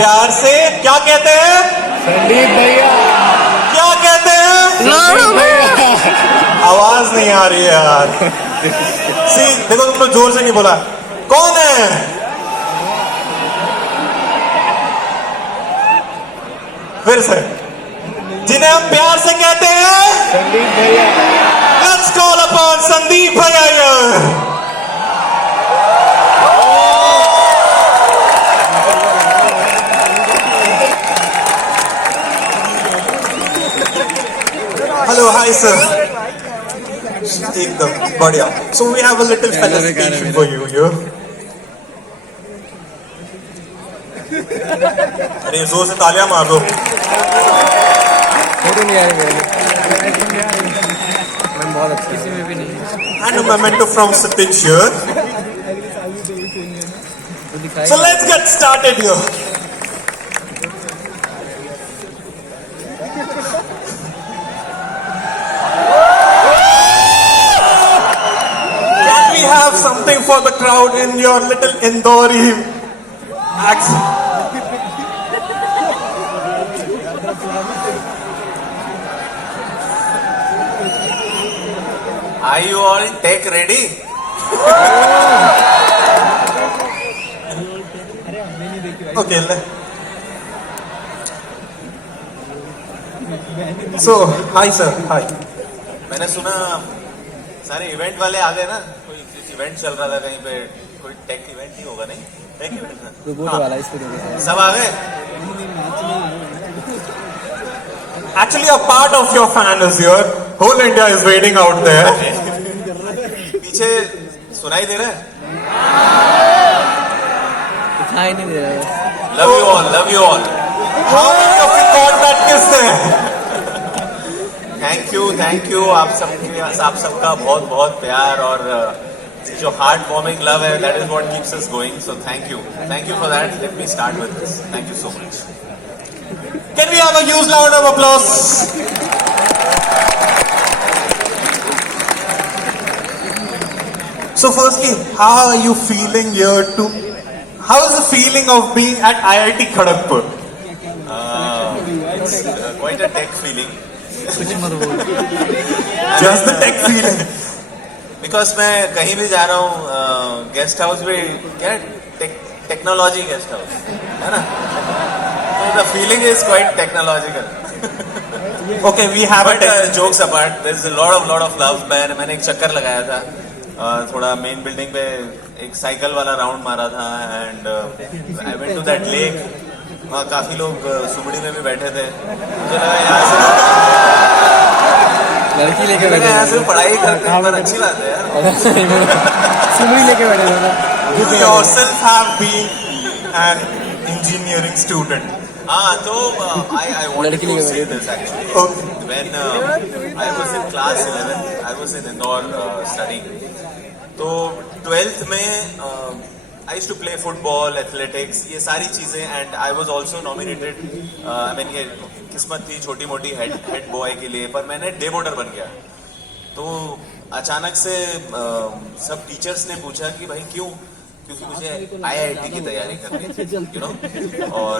प्यार से क्या कहते हैं? संदीप भैया। क्या कहते हैं? आवाज नहीं आ रही है यार। सी देखो, तुम लोग जोर से नहीं बोला। कौन है? फिर से, जिन्हें हम प्यार से कहते हैं संदीप भैया। लेट्स कॉल अपॉन संदीप भैया। Hello, hi sir. एकदम बढ़िया. So we have a little felicitation for you here. अरे जोर से तालियां मार दो. फोटो नहीं आ रही मेरे. मैं बहुत अच्छा. किसी में भी नहीं. And a memento from Satish here. So let's get started here. Can we have something for the crowd in your little Indori accent? Are you all tech ready? Okay. So, hi sir, hi. मैंने सुना सारे event वाले आ गए ना. कोई event चल रहा था कहीं पे. कोई टेक इवेंट ही होगा. नहीं टेक इवेंट था. रोबोट वाला इस तरीके से. सब आ गए. Actually, a part of your fan is here. Whole India is waiting out there. पीछे सुनाई दे रहा है. दिखाई नहीं दे रहा. Love you all, love you all. How many of you caught that kiss there? Thank you आप सबका बहुत बहुत प्यार और जो हार्ट वार्मिंग लव है. That is what keeps us going. So thank you for that. Let me start with this. Thank you so much. Can we have a huge round of applause? So firstly, how are you feeling here to... How is the feeling of being at IIT Kharagpur? It's quite a tech feeling. कुछ मत बोल. Just the tech feeling. Because मैं कहीं भी जा रहा हूँ guest house में क्या टेक्नोलॉजी गेस्ट हाउस है ना. तो the feeling is quite technological. Okay, we have a tech. Jokes apart, there is a lot of love. मैंने एक चक्कर लगाया था थोड़ा मेन बिल्डिंग पे. एक साइकिल वाला राउंड मारा था and I went to that lake. वहाँ काफी लोग सुबड़ी में भी बैठे थे. मुझे लगा यहाँ से लड़की लेके बैठे. यहाँ से पढ़ाई करते हैं. अच्छी बात है यार. सुमड़ी लेके बैठे थे. You yourself have been an engineering student. हाँ तो I wanted लड़की to लेके say बैठे. this actually. Okay. When I was in class 11, I was in Indore studying. तो 12th में I used to play football, athletics, ये सारी चीजें. And I was also nominated. I mean ये किस्मत थी छोटी मोटी हेड बॉय के लिए. पर मैंने डे बोर्डर बन गया. तो अचानक से सब टीचर्स ने पूछा कि भाई क्यों. क्योंकि मुझे आईआईटी की तैयारी करनी थी, यू नो. और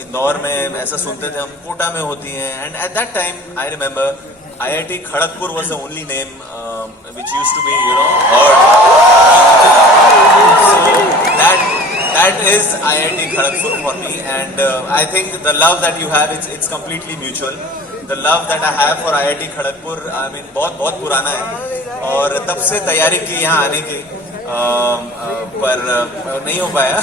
इंदौर में ऐसा सुनते थे हम कोटा में होती हैं. And at that time I remember IIT Kharagpur was the only name which used to be heard. That is IIT Kharagpur for me, and I think the love that you have, it's completely mutual. The love that I have for IIT Kharagpur, I mean बहुत पुराना है. और तब से तैयारी की यहाँ आने की. पर नहीं हो पाया.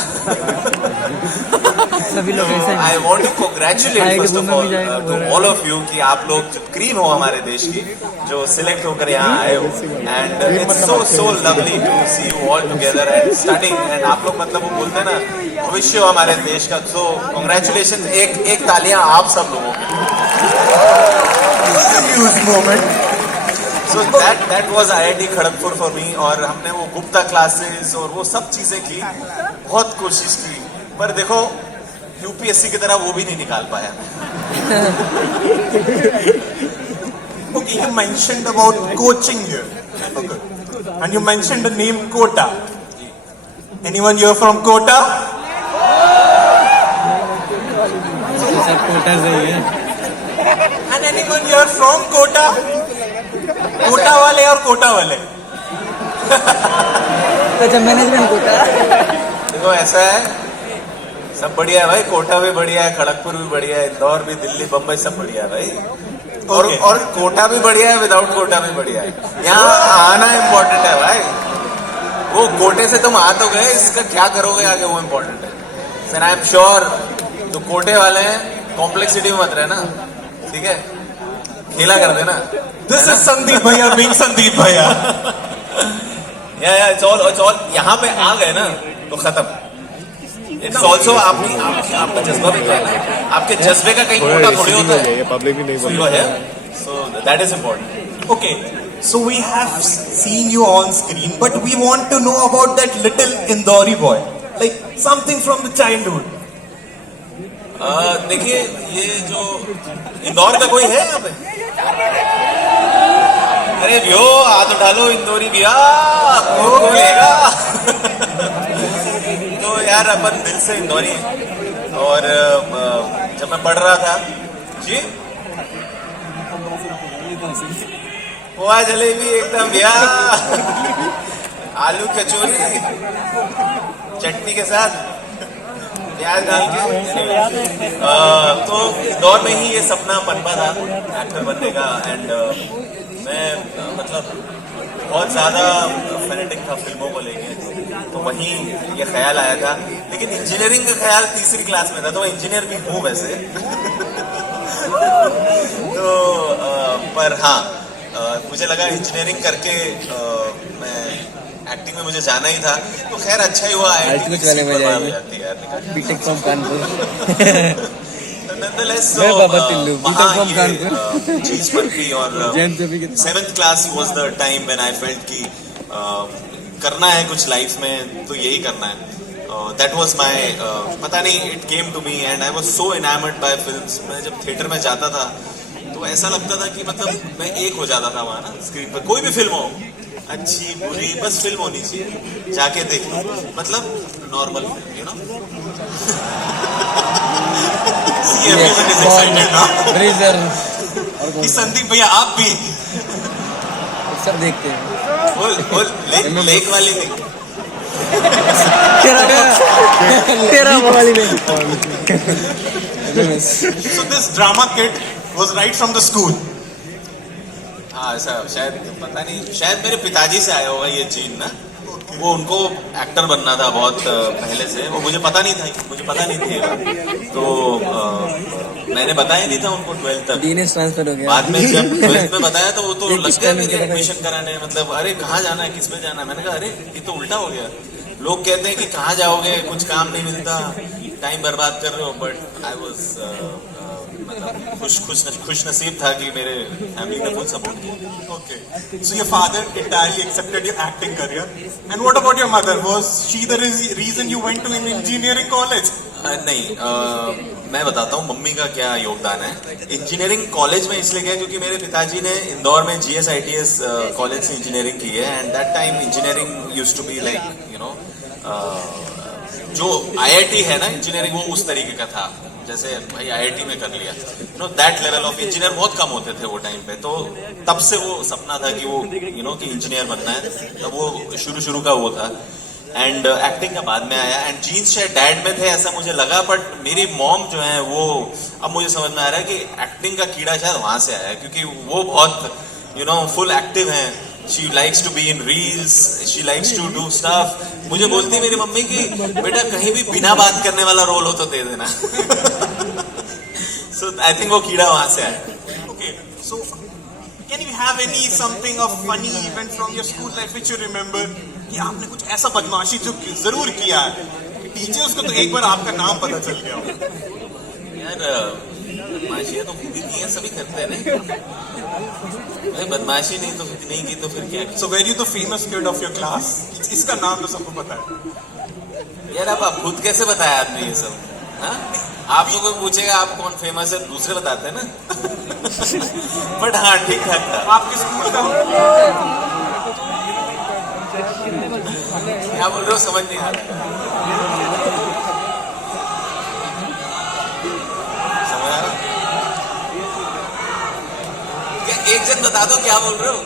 सभी लोग ऐसे हैं. I want to congratulate first of all to all of you कि आप लोग जो क्रीम हो हमारे देश की, जो सिलेक्ट होकर यहाँ आए हो. And it's so lovely to see you all together and studying. And आप लोग मतलब वो बोलते हैं ना भविष्य हो हमारे देश का. So congratulations. एक तालियां आप सब लोगों के लिए. Huge moment. So that was IIT Kharagpur for me. और हमने वो गुप्ता क्लासेस और वो सब चीजें की. बहुत कोशिश की. पर देखो यूपीएससी की तरह वो भी नहीं निकाल पाया. Okay, you mentioned about coaching here. Okay. And you mentioned the name Kota. Anyone here from Kota? सब कोटा से ही है। And anyone here from Kota? Kota वाले और कोटा वाले। अच्छा मैनेजमेंट कोटा। देखो ऐसा है, सब बढ़िया है भाई, कोटा भी बढ़िया है, खड़गपुर भी बढ़िया है, इंदौर भी, दिल्ली, बम्बई सब बढ़िया है भाई। Okay. और कोटा भी बढ़िया है, विदाउट कोटा भी बढ़िया है। यहाँ आना इम्पोर्टेंट है भाई। वो कोटे से तुम आ तो गए, इसका क्या करोगे आगे वो इम्पोर्टेंट है। सर आई एम श्योर जो कोटे वाले हैं कॉम्प्लेक्सिटी में मत रहना, ठीक है, खेला कर देना। This is Sandeep भैया being Sandeep भैया। या चौल यहाँ पे आ गए ना तो खत्म। इट्स ऑल्सो आपका जज्बा भी क्या है, आपके जज्बे का कहीं कोटा थोड़ी होता है, ये पब्लिक भी नहीं So you are here, so that is important. Okay, so we have seen you on screen, but we want to know about that little Indori boy, like something from the childhood. देखिए ये जो इंदौर का कोई है यहाँ पे, अरे भैया हाथ उठा लो, इंदौरी भैया कौन बोलेगा। तो यार अपन दिल से इंदौरी हैं। और जब मैं पढ़ रहा था जी, पोहा जलेबी एकदम भैया, आलू कचौरी चटनी के साथ प्याज डाल के। तो इंदौर में ही ये सपना पनपा था एक्टर बनने का। एंड मैं मतलब बहुत ज्यादा फैनेटिक था फिल्मों को लेके, तो वहीं ये ख्याल आया था। लेकिन इंजीनियरिंग का ख्याल तीसरी क्लास में था, तो मैं इंजीनियर भी हूँ वैसे। तो पर हाँ, मुझे लगा इंजीनियरिंग करके मैं एक्टिंग में मुझे जाना ही था, तो खैर अच्छा ही हुआ। कुछ वाले में जाएगी बीटेक फ्रॉम कानपुर। Nonetheless, मैं बाबा टिल्लू, वहाँ बीटेक फ्रॉम ये कानपुर। चीज बनती। और जैन पे भी कितना 7th class was the time when I felt कि करना है कुछ लाइफ में तो यही करना है। That was my पता नहीं, it came to me and I was so enamored by films। मैं जब थिएटर में जाता था तो ऐसा लगता था कि मतलब मैं एक हो जाता था वहाँ ना स्क्रीन पर। कोई भी फिल्म हो, अच्छी बुरी, बस फिल्म होनी चाहिए, जाके देख लो, मतलब normal film, you know. Everyone is excited now. Blazer कि संदीप भैया आप भी सब देखते हैं। लेक वाली नहीं, तेरा वाली नहीं। so this drama kid was right from the school. हाँ ऐसा शायद, पता नहीं, शायद मेरे पिताजी से आया होगा ये जीन ना। वो उनको एक्टर बनना था बहुत पहले से, वो मुझे पता नहीं थी। तो मैंने बताया नहीं था उनको 12th तक। डीएनएस ट्रांसफर हो गया। बाद में जब 12th में बताया तो वो तो एक लग गया स्कैम मेरे के एडमिशन कराने, मतलब अरे कहाँ जाना है, किस में जाना है। मैंने कहा अरे ये तो उल्टा हो गया। लोग कहते हैं कि कहाँ जाओगे, कुछ काम नहीं मिलता, टाइम बर्बाद कर रहे हो। बट आई वॉज मतलब खुश नसीब था कि मेरे फैमिली ने फुल सपोर्ट किया। Okay, so your father entirely accepted your acting career. And what about your mother? Was she the reason you went to an engineering college? नहीं, मैं बताता हूँ मम्मी का क्या योगदान है। इंजीनियरिंग कॉलेज में इसलिए गया क्योंकि मेरे पिताजी ने इंदौर में GSITS कॉलेज से इंजीनियरिंग की है। And that time engineering used to be like you know, जो IIT है ना इंजीनियरिंग, वो उस तरीके का था जैसे भाई IIT में कर लिया, you know that level of engineer बहुत कम होते थे वो टाइम पे। तो तब से वो सपना था कि वो यू नो कि इंजीनियर बनना है, तब वो शुरू का वो था। एंड एक्टिंग का बाद में आया। एंड जीन्स शायद डैड में थे ऐसा मुझे लगा, बट मेरी मॉम जो है वो, अब मुझे समझ में आ रहा है कि एक्टिंग का कीड़ा शायद वहां से आया, क्योंकि वो बहुत यू नो फुल एक्टिव हैं। She likes to be in reels, she likes to do stuff. मुझे बोलती मेरी मम्मी कि बेटा कहीं भी बिना बात करने वाला रोल हो तो दे देना। सो आई थिंक वो कीड़ा वहां से आया। Okay, so can you have any something of funny event from your school life which you remember? कि आपने कुछ ऐसा बदमाशी जो जरूर किया है कि टीचर्स को तो एक बार आपका नाम पता चल गया हो। यार बदमाशियाँ तो खुद ही की हैं, सभी करते हैं नहीं। भाई बदमाशी नहीं तो नहीं की तो फिर क्या। So were you the famous kid of your class? इसका नाम तो सबको पता है। यार अब आप खुद कैसे बताया आपने ये सब? हाँ, आपको कोई पूछेगा आप कौन फेमस है, दूसरे बताते हैं ना। बट हाँ ठीक ठाक था। आपके स्कूल का क्या बोल रहे हो समझ नहीं आ रहा। बता दो क्या बोल रहे हो.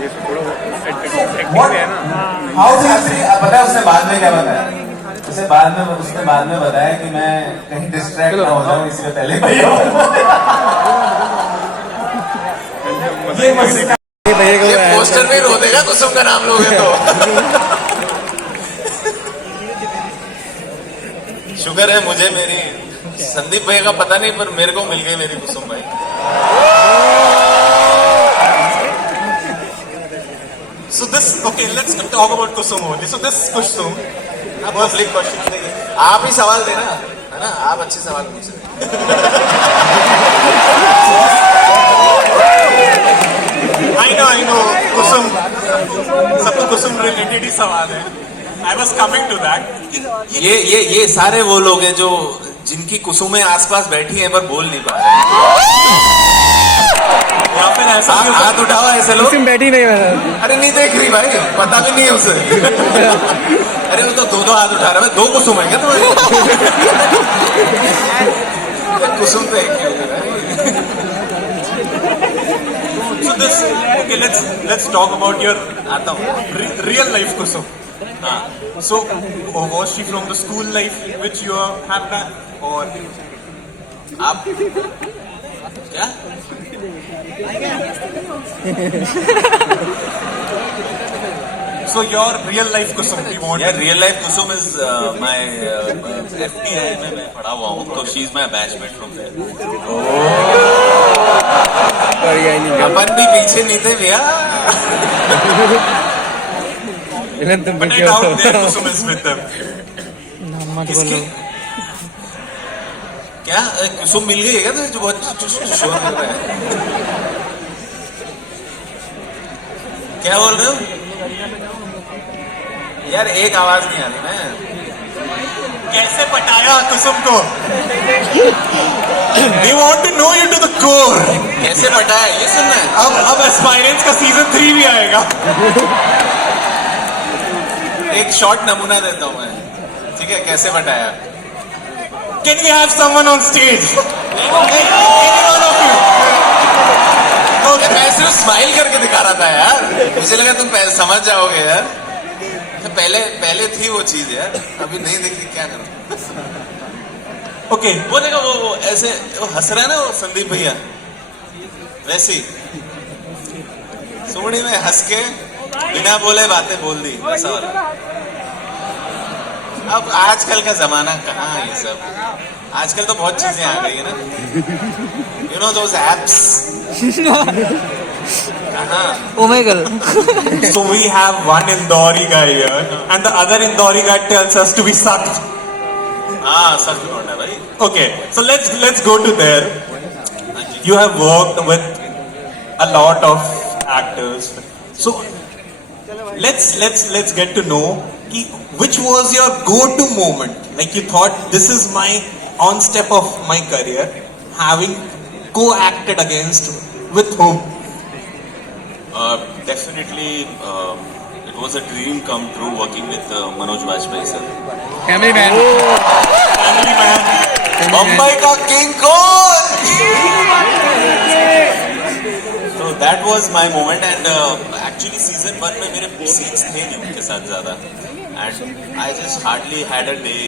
ये थोड़ा एक्टिंग में है ना. हाउ पता है उसने बाद में क्या बताया? उसने बाद में बताया कि मैं कहीं डिस्ट्रैक्ट ना हो जाऊं इसलिए पहले भैया ये पोस्टर में रो देगा कुसुम का नाम लोगे तो. शुगर है मुझे मेरी संदीप भैया का पता नहीं, पर मेरे को मिल गई मेरी कुसुम भाई. So this, okay, let's talk about Kusum only. So this Kusum, public question नहीं, आप ही सवाल देना है ना. आप अच्छे सवाल पूछ रहे. I know, Kusum, सबको Kusum related ही सवाल है. I was coming to that. ये सारे वो लोग हैं जो जिनकी कुसुमें आसपास बैठी हैं पर बोल नहीं पा रहे हैं. या फिर ऐसा भी होता है- हाथ उठाओ ऐसे लोग. कुसुम बैठी नहीं है. अरे नहीं देख रही भाई, पता भी नहीं है उसे. अरे वो तो दो हाथ उठा रहा है. दो कुसुम है क्या तुम्हारी? कुसुम तो एक ही होगा. So this, okay, let's talk about your आता हूँ. real life Kusum. So was she from the school life which you have done, or आप क्या? so your real life Kusum we want? यार real life Kusum is my FTI में मैं पढ़ा हुआ हूँ, तो she is my batchmate from there. अपन भी पीछे नहीं थे भैया. तुम But I doubt their Kusum is with them. मत इसकी बोलो. क्या कुसुम मिल गई है क्या तुझे जो बहुत शोर कर रहा है? क्या बोल रहे हो यार? एक आवाज नहीं आ रही ना. कैसे पटाया कुसुम को? They want to know you to the core. कैसे पटाया ये सुनना है. अब एस्पायरेंट्स का सीजन 3 भी आएगा. एक शॉर्ट नमूना देता हूँ मैं, ठीक है? कैसे पटाया. Can we have someone on stage? Any one of you? Okay, मैं सिर्फ स्माइल करके दिखा रहा था यार. मुझे लगा तुम पहले समझ जाओगे यार. पहले थी वो चीज यार, अभी नहीं दिखी. क्या करूं? Okay. वो देखो वो ऐसे वो हंस रहा है ना वो संदीप भैया, वैसे ही सुमड़ी में हंस के बिना बोले बातें बोल दी, वैसा वाला. अब आजकल का जमाना कहाँ है ये सब. आजकल तो बहुत चीजें आ गई है ना. You know those apps. कहाँ. Omegle. So we have one Indori guy here, and the other Indori guy tells us to be sucked. हाँ सच लौटा भाई. Okay, so let's go to there. You have worked with a lot of actors. So let's get to know ki which was your go-to moment. Like you thought this is my on step of my career, having co-acted against with whom? Definitely, it was a dream come true working with Manoj Bajpayee sir. Family man. Family man. Mumbai का king कौन. So that was my moment, and actually season 1 में मेरे scenes थे नहीं उनके साथ ज्यादा, and I just hardly had a day